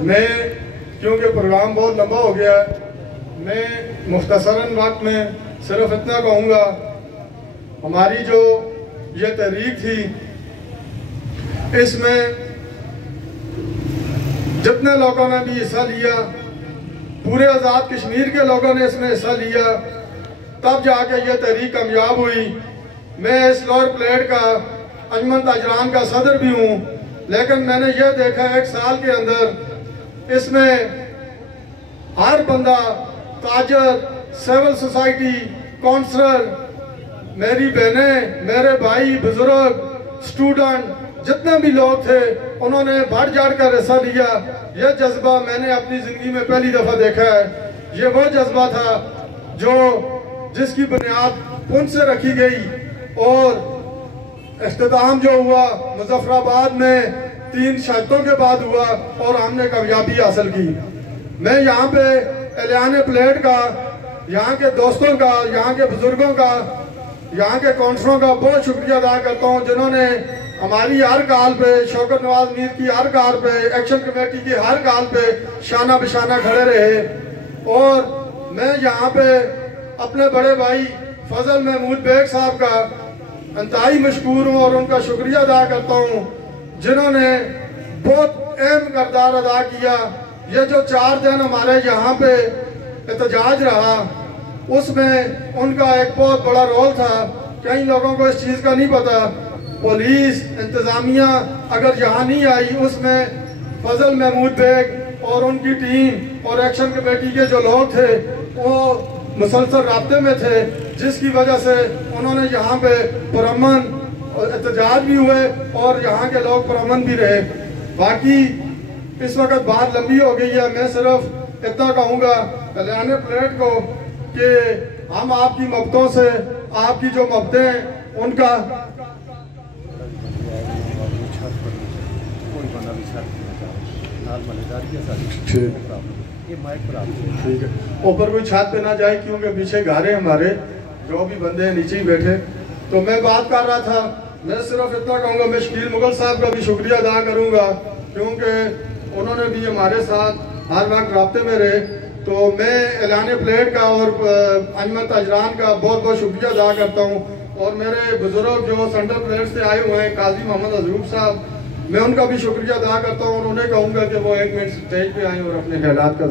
मैं क्योंकि प्रोग्राम बहुत लंबा हो गया है, मैं मुख्तसरन वक्त में सिर्फ इतना कहूँगा, हमारी जो ये तहरीक थी इसमें जितने लोगों ने भी हिस्सा लिया, पूरे आज़ाद कश्मीर के लोगों ने इसमें हिस्सा लिया, तब जाके ये तहरीक कामयाब हुई। मैं इस लोअर प्लेट का अंजुमन ताजरान का सदर भी हूँ, लेकिन मैंने ये देखा एक साल के अंदर इसमें हर बंदा, ताजर, सिविल सोसाइटी, काउंसलर, मेरी बहनें, मेरे भाई, बुजुर्ग, स्टूडेंट, जितने भी लोग थे उन्होंने बढ़ चढ़ कर हिस्सा लिया। यह जज्बा मैंने अपनी ज़िंदगी में पहली दफ़ा देखा है। ये वो जज्बा था जिसकी बुनियाद पुंछ से रखी गई और इख्तिताम जो हुआ मुजफ्फराबाद में 3 शहादतों के बाद हुआ और हमने कामयाबी हासिल की। मैं यहाँ पे एलियान प्लेट का, यहाँ के दोस्तों का, यहाँ के बुजुर्गों का, यहाँ के काउंसलरों का बहुत शुक्रिया अदा करता हूँ, जिन्होंने हमारी हर काल पे, शौकत नवाज मीर की हर काल पे, एक्शन कमेटी की हर काल पे शाना बिशाना खड़े रहे। और मैं यहाँ पे अपने बड़े भाई फजल महमूद बेग साहब का इंतहाई मशकूर हूँ और उनका शुक्रिया अदा करता हूँ, जिन्होंने बहुत अहम किरदार अदा किया। ये जो 4 दिन हमारे यहाँ पे एहतजाज रहा, उसमें उनका एक बहुत बड़ा रोल था। कई लोगों को इस चीज़ का नहीं पता, पुलिस इंतज़ामिया अगर यहाँ नहीं आई, उसमें फजल महमूद बेग और उनकी टीम और एक्शन कमेटी के जो लोग थे वो मुसलसल राब्ते में थे, जिसकी वजह से उन्होंने यहाँ पे पुरअमन एहतजाज भी हुए और यहाँ के लोग पुरअमन भी रहे। बाकी इस वक्त बात लंबी हो गई है, मैं सिर्फ इतना कहूँगा एलियान प्लेट को कि हम आपकी मब्तों से, आपकी जो मब्तें हैं उनका ठीक है, ऊपर कोई छत पे ना जाए क्योंकि पीछे घर है हमारे, जो भी बंदे हैं नीचे ही बैठे। तो मैं बात कर रहा था, मैं सिर्फ इतना कहूँगा, मैं शकील मुगल साहब का भी शुक्रिया अदा करूँगा क्योंकि उन्होंने भी हमारे साथ हर वक्त राब्ते में रहे। तो मैं एलियान प्लेट का और अंजुमन ताजरान का बहुत बहुत शुक्रिया अदा करता हूँ। और मेरे बुजुर्ग जो सेंट्रल प्लेट से आए हुए हैं, काजी मोहम्मद अजरूब साहब, मैं उनका भी शुक्रिया अदा करता हूँ और उन्हें कहूँगा कि वो 1 मिनट स्टेज पे आए और अपने ख्यालात का